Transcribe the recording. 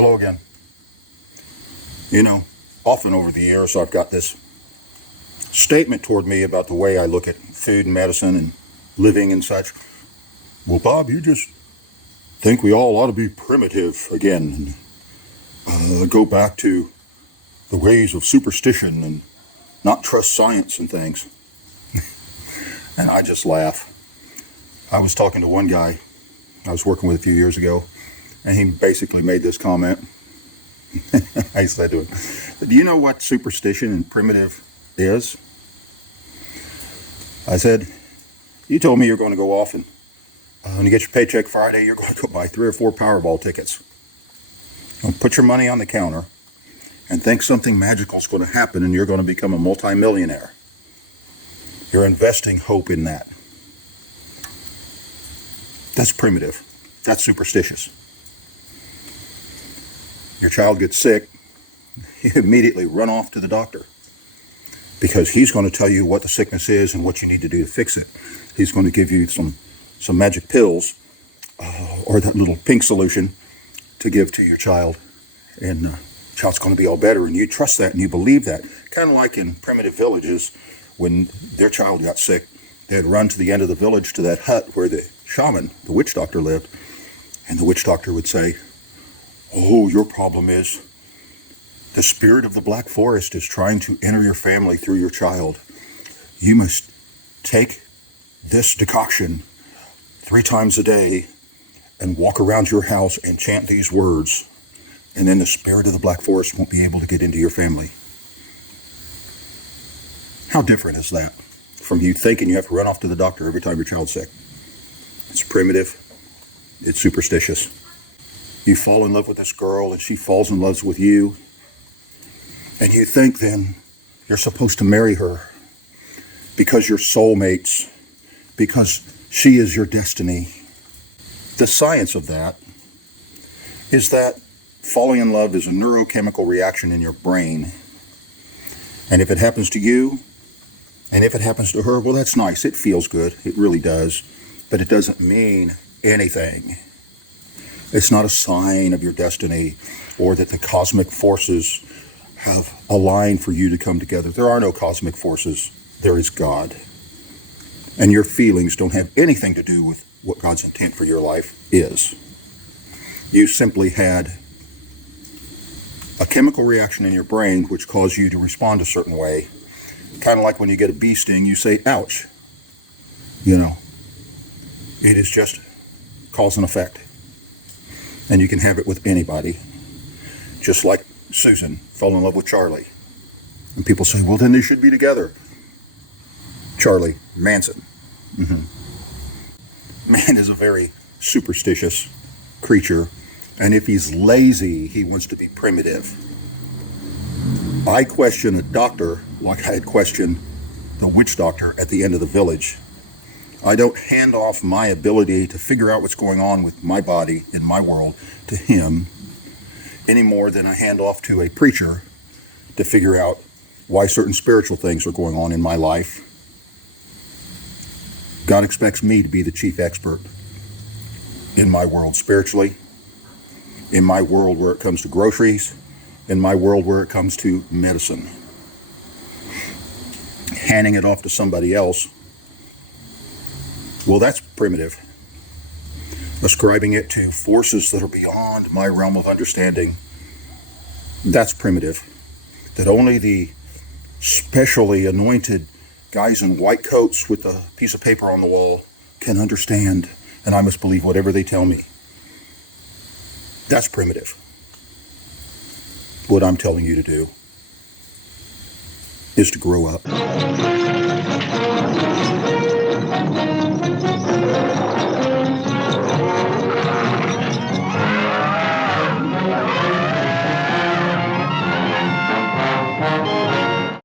Hello again. You know, often over the years I've got this statement toward me about the way I look at food and medicine and living and such. Well, Bob, you just think we all ought to be primitive again and go back to the ways of superstition and not trust science and things. And I just laugh. I was talking to one guy I was working with a few years ago, and he basically made this comment. I said to him, do you know what superstition and primitive is? I said, you told me you're going to go off and when you get your paycheck Friday, you're going to go buy 3 or 4 Powerball tickets. And put your money on the counter and think something magical is going to happen and you're going to become a multimillionaire. You're investing hope in that. That's primitive. That's superstitious. Your child gets sick, you immediately run off to the doctor because he's going to tell you what the sickness is and what you need to do to fix it. He's going to give you some magic pills or that little pink solution to give to your child, and the child's going to be all better, and you trust that and you believe that. Kind of like in primitive villages, when their child got sick, they'd run to the end of the village to that hut where the shaman, the witch doctor, lived, and the witch doctor would say, oh, your problem is the spirit of the Black Forest is trying to enter your family through your child. You must take this decoction 3 times a day and walk around your house and chant these words, and then the spirit of the Black Forest won't be able to get into your family. How different is that from you thinking you have to run off to the doctor every time your child's sick? It's primitive. It's superstitious. You fall in love with this girl and she falls in love with you, and you think then you're supposed to marry her because you're soulmates, because she is your destiny. The science of that is that falling in love is a neurochemical reaction in your brain. And if it happens to you, and if it happens to her, well, that's nice. It feels good. It really does. But it doesn't mean anything. It's not a sign of your destiny or that the cosmic forces have aligned for you to come together. There are no cosmic forces. There is God. And your feelings don't have anything to do with what God's intent for your life is. You simply had a chemical reaction in your brain which caused you to respond a certain way. Kind of like when you get a bee sting, you say, ouch. You know, it is just cause and effect. And you can have it with anybody. Just like Susan fell in love with Charlie. And people say, well, then they should be together. Charlie Manson. Man is a very superstitious creature. And if he's lazy, he wants to be primitive. I question a doctor like I had questioned the witch doctor at the end of the village. I don't hand off my ability to figure out what's going on with my body and my world to him any more than I hand off to a preacher to figure out why certain spiritual things are going on in my life. God expects me to be the chief expert in my world spiritually, in my world where it comes to groceries, in my world where it comes to medicine. Handing it off to somebody else, well, that's primitive. Ascribing it to forces that are beyond my realm of understanding, that's primitive. That only the specially anointed guys in white coats with a piece of paper on the wall can understand, and I must believe whatever they tell me. That's primitive. What I'm telling you to do is to grow up.